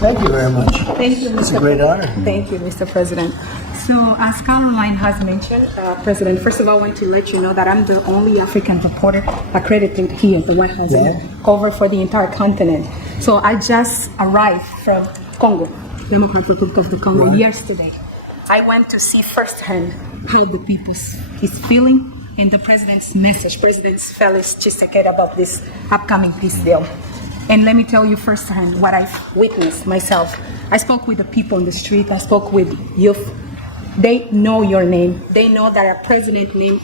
Thank you very much. Thank you, Mr. It's a great honor. Thank you, Mr. President. So, as Caroline has mentioned, President, first of all, I want to let you know that I'm the only African reporter accredited here at the White House and cover for the entire continent. So, I just arrived from Congo, Democratic Republic of the Congo, yesterday. I went to see firsthand how the people is feeling and the president's message, President Felix Tshisekedi, about this upcoming peace deal. And let me tell you firsthand what I've witnessed myself. I spoke with the people on the street. I spoke with youth. They know your name. They know that a president named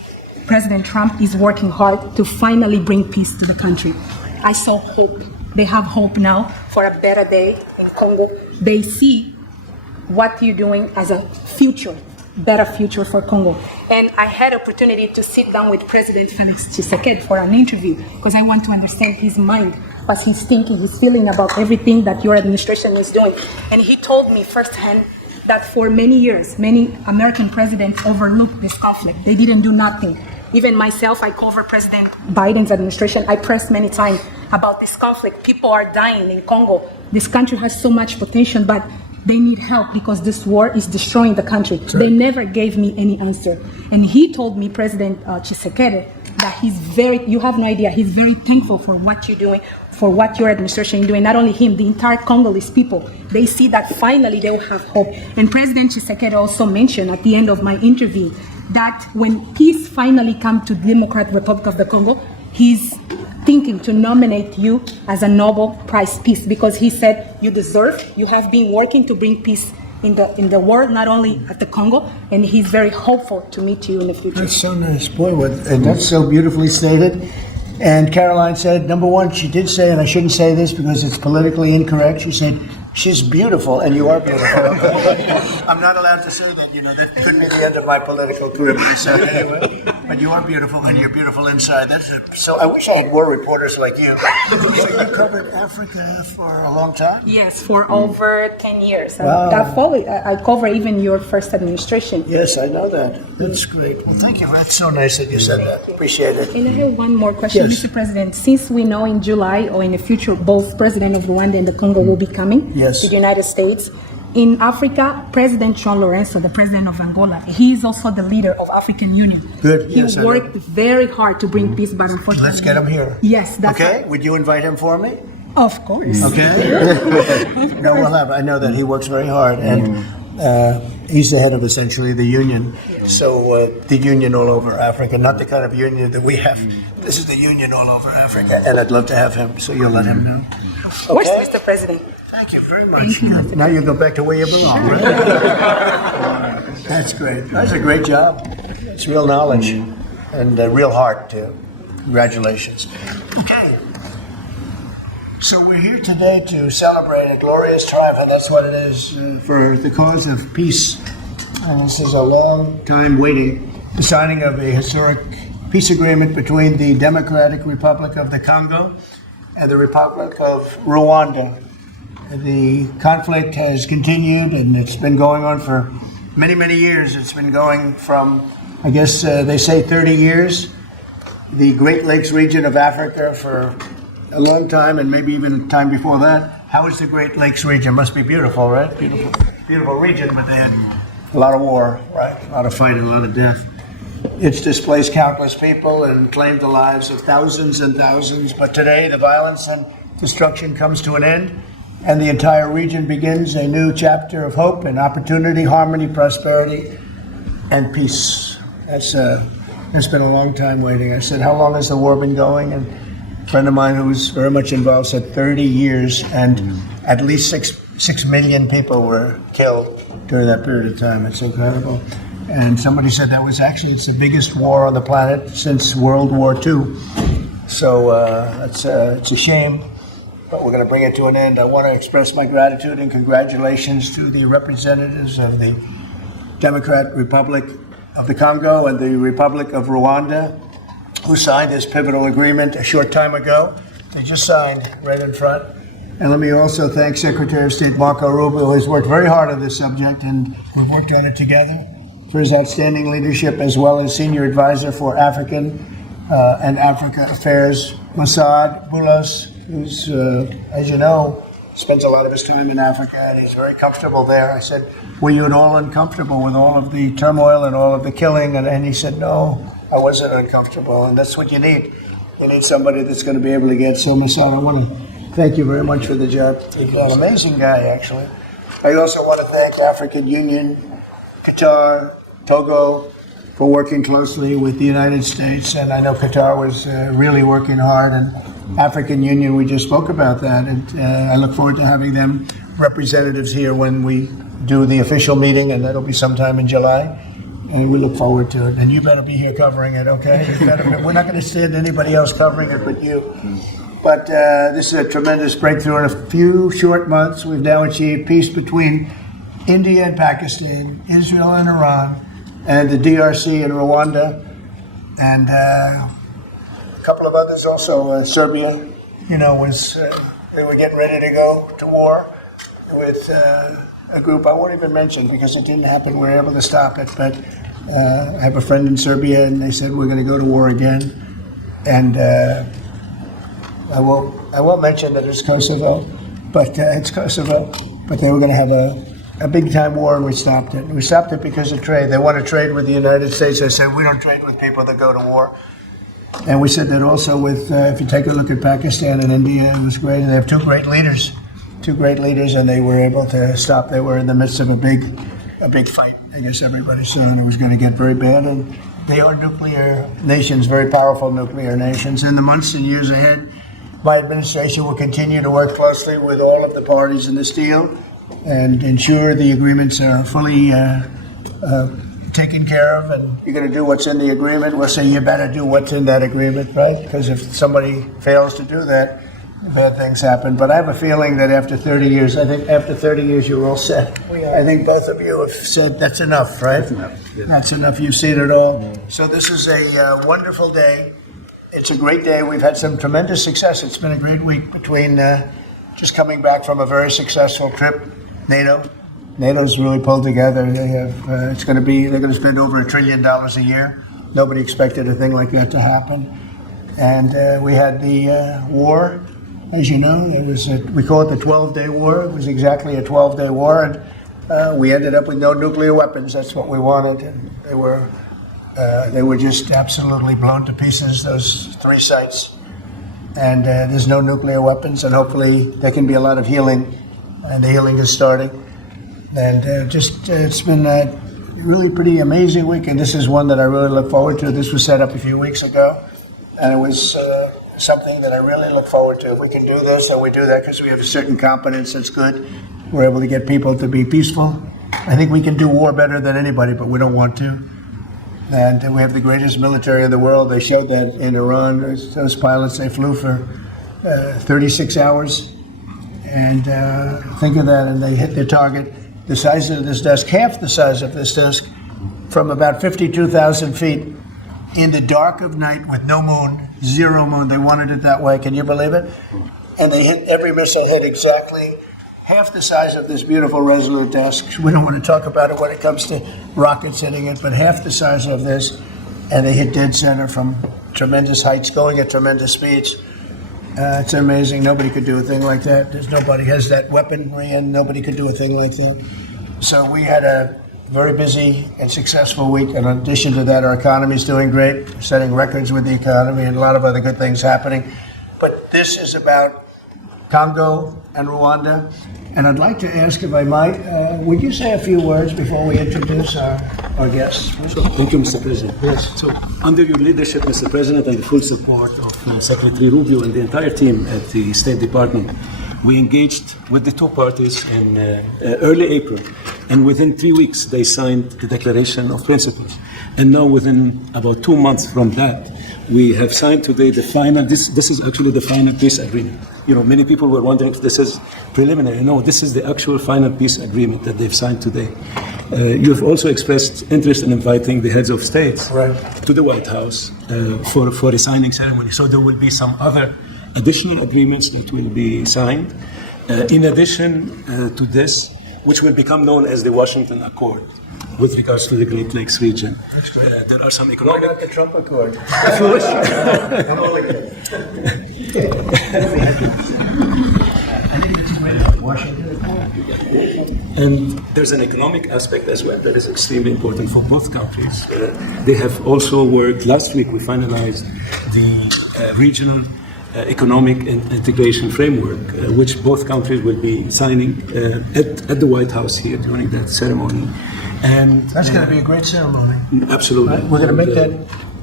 President Trump is working hard to finally bring peace to the country. I saw hope. They have hope now for a better day in Congo. They see what you're doing as a future, better future for Congo. And I had opportunity to sit down with President Felix Tshisekedi for an interview because I want to understand his mind, what he's thinking, his feeling about everything that your administration is doing. And he told me firsthand that for many years, many American presidents overlooked this conflict. They didn't do nothing. Even myself, I cover President Biden's administration. I pressed many times about this conflict. People are dying in Congo. This country has so much potential, but they need help because this war is destroying the country. Sure. They never gave me any answer. And he told me, President Tshisekedi, that you have no idea, he's very thankful for what you're doing, for what your administration is doing. Not only him, the entire Congolese people. They see that finally they will have hope. And President Tshisekedi also mentioned at the end of my interview that when peace finally comes to the Democratic Republic of the Congo, he's thinking to nominate you as a Nobel Prize Peace because he said you deserve, you have been working to bring peace in the world, not only at the Congo, and he's very hopeful to meet you in the future. That's so nice. Boy, and that's so beautifully stated. And Caroline said, number one, she did say, and I shouldn't say this because it's politically incorrect, she said, she's beautiful and you are beautiful. I'm not allowed to say that, that could be the end of my political career, anyway. But you are beautiful and you're beautiful inside. So I wish I had more reporters like you. So you covered Africa for a long time? Yes, for over 10 years. Wow. I cover even your first administration. Yes, I know that. That's great. Well, thank you. It's so nice that you said that. Appreciate it. And I have one more question, Yes. Mr. President. Since we know in July or in the future, both President of Rwanda and the Congo will be coming to the United States. In Africa, President João Lourenço, the president of Angola, he is also the leader of African Union. Good. He worked very hard to bring peace, but unfortunately... Let's get him here. Yes, that's okay. right. Would you invite him for me? Of course. Okay. No, we'll have. I know that he works very hard, and he's the head of essentially the union. So the union all over Africa, not the kind of union that we have. This is the union all over Africa, and I'd love to have him. So you'll let him know. Of course, Okay. Mr. President. Thank you very much. Now you go back to where you belong, right? That's great. That's a great job. It's real knowledge and real heart, too. Congratulations. Okay. So we're here today to celebrate a glorious triumph, and that's what it is for the cause of peace. And this is a long time waiting. The signing of a historic peace agreement between the Democratic Republic of the Congo and the Republic of Rwanda. The conflict has continued, and it's been going on for many, many years. It's been going from, I guess they say 30 years, the Great Lakes region of Africa for a long time, and maybe even time before that. How is the Great Lakes region? Must be beautiful, right? Beautiful region, but they had a lot of war, right? A lot of fighting, a lot of death. It's displaced countless people and claimed the lives of thousands and thousands. But today, the violence and destruction comes to an end, and the entire region begins a new chapter of hope and opportunity, harmony, prosperity, and peace. That's been a long time waiting. I said, how long has the war been going? And a friend of mine who was very much involved said 30 years, and at least 6 million people were killed during that period of time. It's incredible. And somebody said it's the biggest war on the planet since World War II. So it's a shame, but we're going to bring it to an end. I want to express my gratitude and congratulations to the representatives of the Democratic Republic of the Congo and the Republic of Rwanda, who signed this pivotal agreement a short time ago. They just signed right in front. And let me also thank Secretary of State Marco Rubio, who has worked very hard on this subject, and we've worked on it together, for his outstanding leadership, as well as Senior Advisor for African and Africa Affairs, Mossad Boulos, who's, as you know, spends a lot of his time in Africa, and he's very comfortable there. I said, were you at all uncomfortable with all of the turmoil and all of the killing? And he said, no, I wasn't uncomfortable, and that's what you need. You need somebody that's going to be able to get so myself. I want to thank you very much for the job. He's an amazing guy, actually. I also want to thank African Union, Qatar, Togo, for working closely with the United States. And I know Qatar was really working hard, and African Union, we just spoke about that. And I look forward to having them representatives here when we do the official meeting, and that'll be sometime in July. And we look forward to it. And you better be here covering it, okay? We're not going to send anybody else covering it but you. But this is a tremendous breakthrough. In a few short months, we've now achieved peace between India and Pakistan, Israel and Iran, and the DRC and Rwanda, and a couple of others also. Serbia, they were getting ready to go to war with a group I won't even mention because it didn't happen. We were able to stop it. But I have a friend in Serbia, and they said we're going to go to war again. And I won't mention that it's Kosovo, but it's Kosovo. But they were going to have a big time war, and we stopped it. We stopped it because of trade. They want to trade with the United States. I said we don't trade with people that go to war. And we said that also with if you take a look at Pakistan and India, it was great. And they have two great leaders, and they were able to stop. They were in the midst of a big fight. I guess everybody saw, and it was going to get very bad. And they are nuclear nations, very powerful nuclear nations. In the months and years ahead, my administration will continue to work closely with all of the parties in this deal and ensure the agreements are fully taken care of. And you're going to do what's in the agreement. We'll say you better do what's in that agreement, right? Because if somebody fails to do that, bad things happen. But I have a feeling that after 30 years, I think after 30 years, you're all set. I think both of you have said that's enough, right? That's enough. Yeah. That's enough. You've seen it all. So this is a wonderful day. It's a great day. We've had some tremendous success. It's been a great week between just coming back from a very successful trip. NATO's really pulled together. They have. They're going to spend over $1 trillion a year. Nobody expected a thing like that to happen. And we had the war. As you know, we call it the 12-day war. It was exactly a 12-day war, and we ended up with no nuclear weapons. That's what we wanted. And they were just absolutely blown to pieces, those 3 sites. And there's no nuclear weapons, and hopefully there can be a lot of healing, and the healing is starting. And it's been a really pretty amazing week, and this is one that I really look forward to. This was set up a few weeks ago, and it was something that I really look forward to. If we can do this, and we do that because we have a certain competence that's good. We're able to get people to be peaceful. I think we can do war better than anybody, but we don't want to. And we have the greatest military in the world. They showed that in Iran. Those pilots, they flew for 36 hours. And think of that, and they hit their target. The size of this desk, half the size of this desk, from about 52,000 feet in the dark of night with no moon, 0 moon. They wanted it that way. Can you believe it? And every missile hit exactly half the size of this beautiful Resolute desk. We don't want to talk about it when it comes to rockets hitting it, but half the size of this. And they hit dead center from tremendous heights, going at tremendous speeds. It's amazing. Nobody could do a thing like that. Nobody has that weaponry, and nobody could do a thing like that. So we had a very busy and successful week. And in addition to that, our economy is doing great. We're setting records with the economy and a lot of other good things happening. But this is about Congo and Rwanda. And I'd like to ask, if I might, would you say a few words before we introduce our guests? Sure. Thank you, Mr. President. Yes. So, under your leadership, Mr. President, and the full support of Secretary Rubio and the entire team at the State Department, we engaged with the 2 parties in early April, and within 3 weeks they signed the Declaration of Principles. And now, within about 2 months from that, we have signed today the final. This is actually the final peace agreement. Many people were wondering if this is preliminary. No, this is the actual final peace agreement that they've signed today. You've also expressed interest in inviting the heads of states to the White House for a signing ceremony. So there will be some other additional agreements that will be signed, in addition to this, which will become known as the Washington Accord with regards to the Great Lakes region. There are some economic... Why not the Trump Accord? I'm only kidding. I think it's great. Washington. And there's an economic aspect as well that is extremely important for both countries. They have also worked, last week we finalized the regional economic integration framework, which both countries will be signing at the White House here during that ceremony. And That's going to be a great ceremony. absolutely. We're going to make that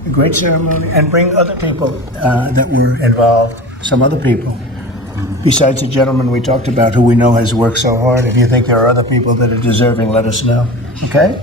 a great ceremony and bring other people that were involved, some other people. Besides the gentleman we talked about who we know has worked so hard, if you think there are other people that are deserving, let us know. Okay?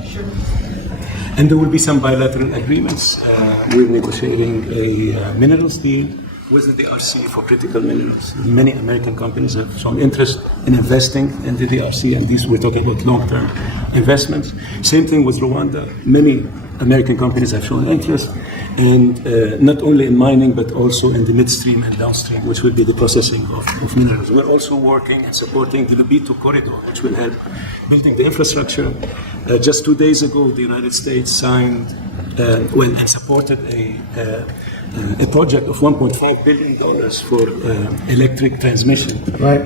And there will be some bilateral agreements. We're negotiating a minerals deal with the DRC for critical minerals. Many American companies have shown interest in investing in the DRC, and these we're talking about long-term investments. Same thing with Rwanda. Many American companies have shown interest, and not only in mining, but also in the midstream and downstream, which will be the processing of minerals. We're also working and supporting the Lobito corridor, which will help building the infrastructure. Just 2 days ago, the United States signed and supported a project of $1.5 billion for electric transmission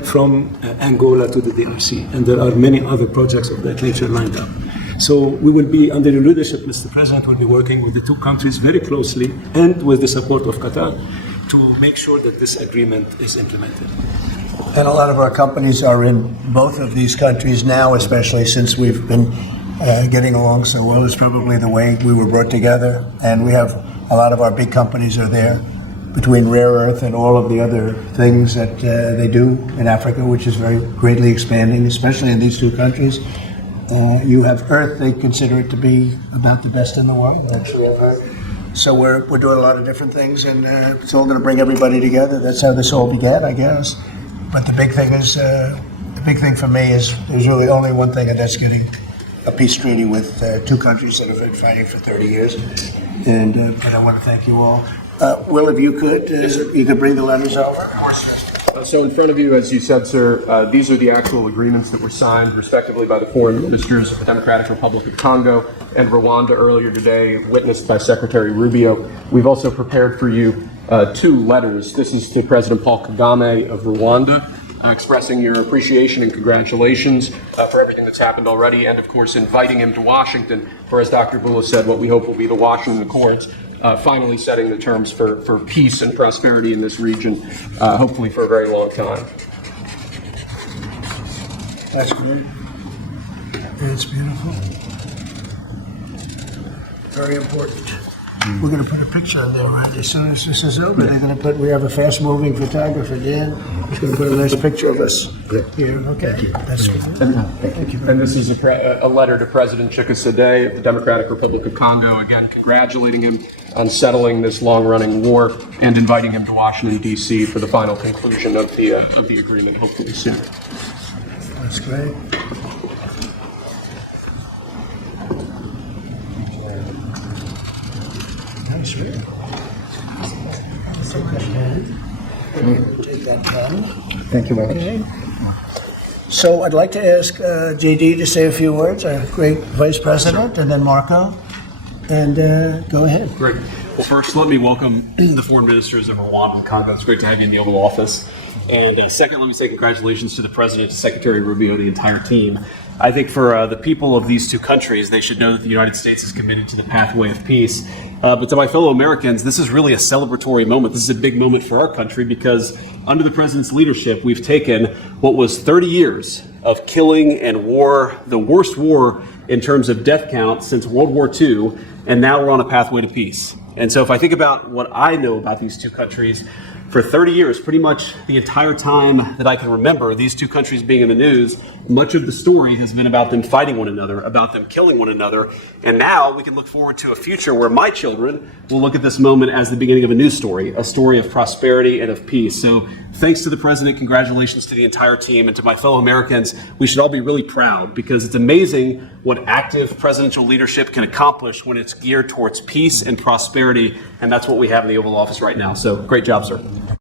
from Angola to the DRC. And there are many other projects of that nature lined up. So we will be, under your leadership, Mr. President, will be working with the two countries very closely and with the support of Qatar to make sure that this agreement is implemented. And a lot of our companies are in both of these countries now, especially since we've been getting along so well. It's probably the way we were brought together. And we have a lot of our big companies are there, between rare earth and all of the other things that they do in Africa, which is very greatly expanding, especially in these two countries. You have earth, they consider it to be about the best in the world, actually, I've heard. So we're doing a lot of different things, and it's all going to bring everybody together. That's how this all began, I guess. But the big thing is, the big thing for me is there's really only one thing, and that's getting a peace treaty with two countries that have been fighting for 30 years. And I want to thank you all. Will, if you could bring the letters over. Of course. So in front of you, as you said, sir, these are the actual agreements that were signed respectively by the foreign ministers of the Democratic Republic of Congo and Rwanda earlier today, witnessed by Secretary Rubio. We've also prepared for you two letters. This is to President Paul Kagame of Rwanda, expressing your appreciation and congratulations for everything that's happened already, and of course inviting him to Washington for, as Dr. Bula said, what we hope will be the Washington Accords, finally setting the terms for peace and prosperity in this region, hopefully for a very long time. That's great. It's beautiful. Very important. We're going to put a picture on there, right? As soon as this is over, they're going to put, we have a fast-moving photographer, Dan. He's going to put a nice picture of us here. Okay. That's good. Thank you. And this is a letter to President Chickasede of the Democratic Republic of Congo, again congratulating him on settling this long-running war and inviting him to Washington, D.C. for the final conclusion of the agreement, hopefully soon. That's great. Nice, really. Take that pen. Thank you very much. So I'd like to ask JD to say a few words, our great Vice President, and then Marco. And go ahead. Great. Well, first, let me welcome the foreign ministers of Rwanda and Congo. It's great to have you in the Oval Office. And second, let me say congratulations to the President, to Secretary Rubio, the entire team. I think for the people of these two countries, they should know that the United States is committed to the pathway of peace. But to my fellow Americans, this is really a celebratory moment. This is a big moment for our country because under the President's leadership, we've taken what was 30 years of killing and war, the worst war in terms of death count since World War II, and now we're on a pathway to peace. And so if I think about what I know about these two countries, for 30 years, pretty much the entire time that I can remember these two countries being in the news, much of the story has been about them fighting one another, about them killing one another. And now we can look forward to a future where my children will look at this moment as the beginning of a new story, a story of prosperity and of peace. So thanks to the President, congratulations to the entire team, and to my fellow Americans. We should all be really proud because it's amazing what active presidential leadership can accomplish when it's geared towards peace and prosperity. And that's what we have in the Oval Office right now. So great job, sir.